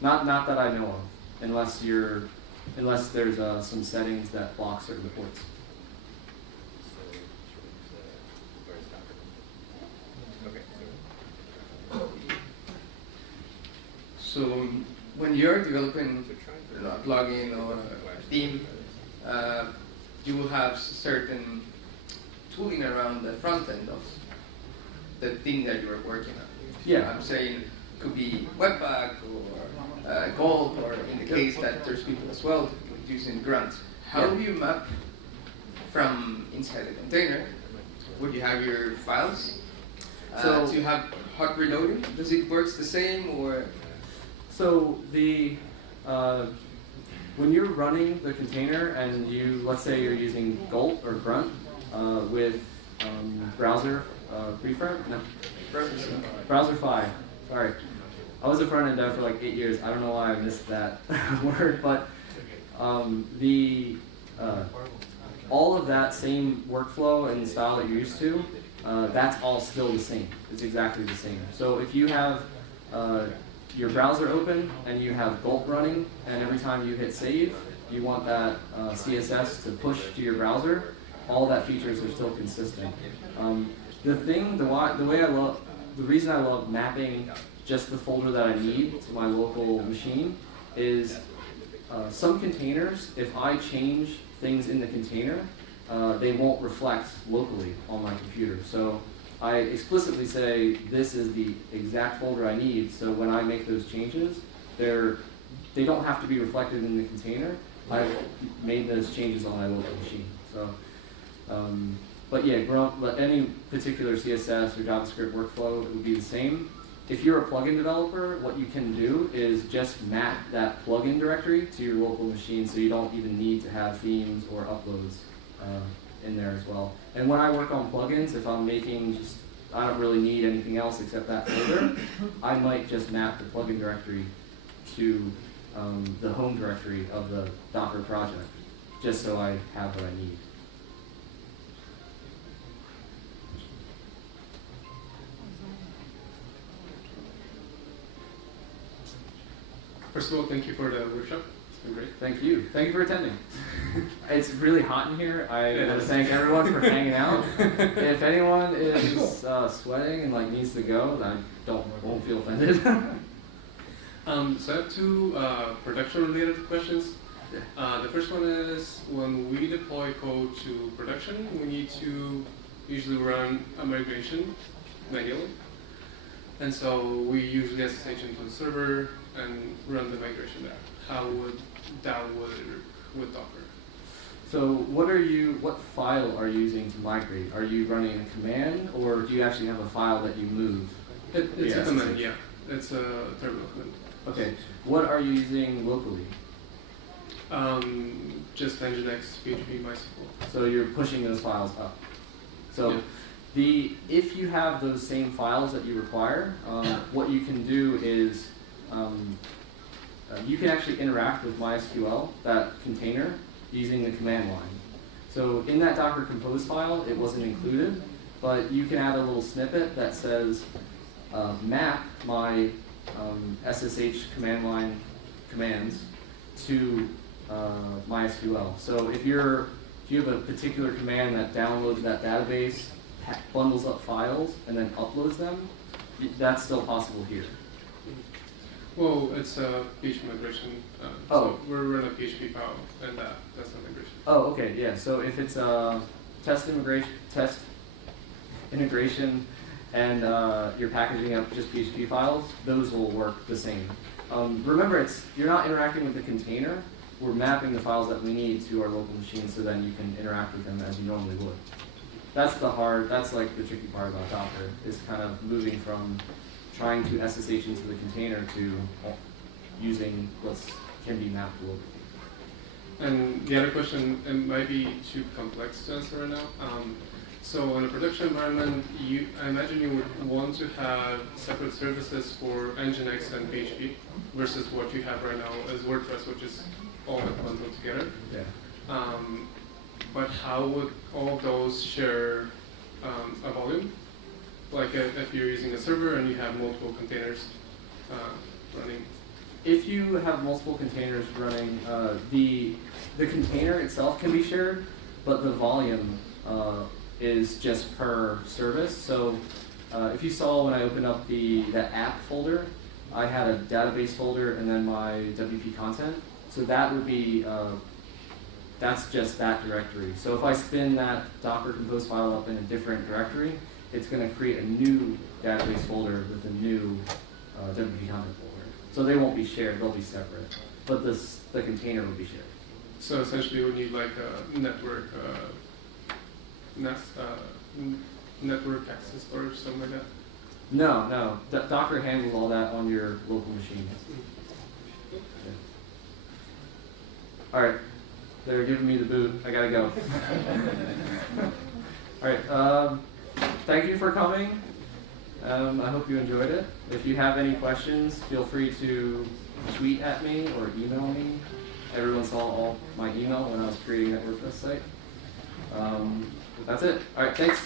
Not that I know of, unless there's some settings that block certain ports. So when you're developing a plugin or a theme, you will have certain tooling around the front end of the thing that you are working on. Yeah. I'm saying it could be Webpack or Gulp, or in the case that there's people as well using Grunt. How do you map from inside the container? Would you have your files? Do you have hot reloading? Does it work the same, or? So when you're running the container and let's say you're using Gulp or Grunt with browser prefront, no, browser 5. Sorry, I was a front-end dev for like 8 years. I don't know why I missed that word, but all of that same workflow and style that you're used to, that's all still the same. It's exactly the same. So if you have your browser open and you have Gulp running, and every time you hit save, you want that CSS to push to your browser, all that features are still consistent. The reason I love mapping just the folder that I need to my local machine is some containers, if I change things in the container, they won't reflect locally on my computer. So I explicitly say this is the exact folder I need, so when I make those changes, they don't have to be reflected in the container. I've made those changes on my local machine. So, but any particular CSS or JavaScript workflow, it would be the same. If you're a plugin developer, what you can do is just map that plugin directory to your local machine, so you don't even need to have themes or uploads in there as well. And when I work on plugins, if I'm I don't really need anything else except that folder, I might just map the plugin directory to the home directory of the Docker project, just so I have what I need. First of all, thank you for the workshop. It's been great. Thank you. Thank you for attending. It's really hot in here. I want to thank everyone for hanging out. If anyone is sweating and needs to go, then won't feel offended. So I have two production-related questions. The first one is when we deploy code to production, we need to usually run a migration manually. And so we usually SSH into the server and run the migration there. How would that work with Docker? So what file are you using to migrate? Are you running a command, or do you actually have a file that you move? It's a command, yeah. It's a terminal command. Okay. What are you using locally? Just Nginx, PHP, MySQL. So you're pushing those files up. So Yeah. if you have those same files that you require, what you can do is you can actually interact with MySQL, that container, using the command line. So in that Docker Compose file, it wasn't included, but you can add a little snippet that says map my SSH command line commands to MySQL. So if you have a particular command that downloads that database, bundles up files, and then uploads them, that's still possible here. Well, it's a PHP migration. So we're running a PHP file, and that's the migration. Oh, okay, yeah. So if it's a test integration, and you're packaging up just PHP files, those will work the same. Remember, you're not interacting with the container. We're mapping the files that we need to our local machine, so then you can interact with them as you normally would. That's like the tricky part about Docker, is kind of moving from trying to SSH into the container to using what can be mapped locally. And the other question, it might be too complex to answer right now. So in a production environment, I imagine you would want to have separate services for Nginx and PHP versus what you have right now as WordPress, which is all bundled together. Yeah. But how would all those share a volume? Like if you're using a server and you have multiple containers running. If you have multiple containers running, the container itself can be shared, but the volume is just per service. So if you saw when I opened up that app folder, I had a database folder and then my WP content. So that would be, that's just that directory. So if I spin that Docker Compose file up in a different directory, it's going to create a new database folder with a new WP content folder. So they won't be shared, they'll be separate. But the container will be shared. So essentially you would need like a network network access or something like that? No. Docker handles all that on your local machine. Yeah. All right, they're giving me the boot. I gotta go. All right, thank you for coming. I hope you enjoyed it. If you have any questions, feel free to tweet at me or email me. Everyone saw all my email when I was creating that WordPress site. That's it. All right, thanks.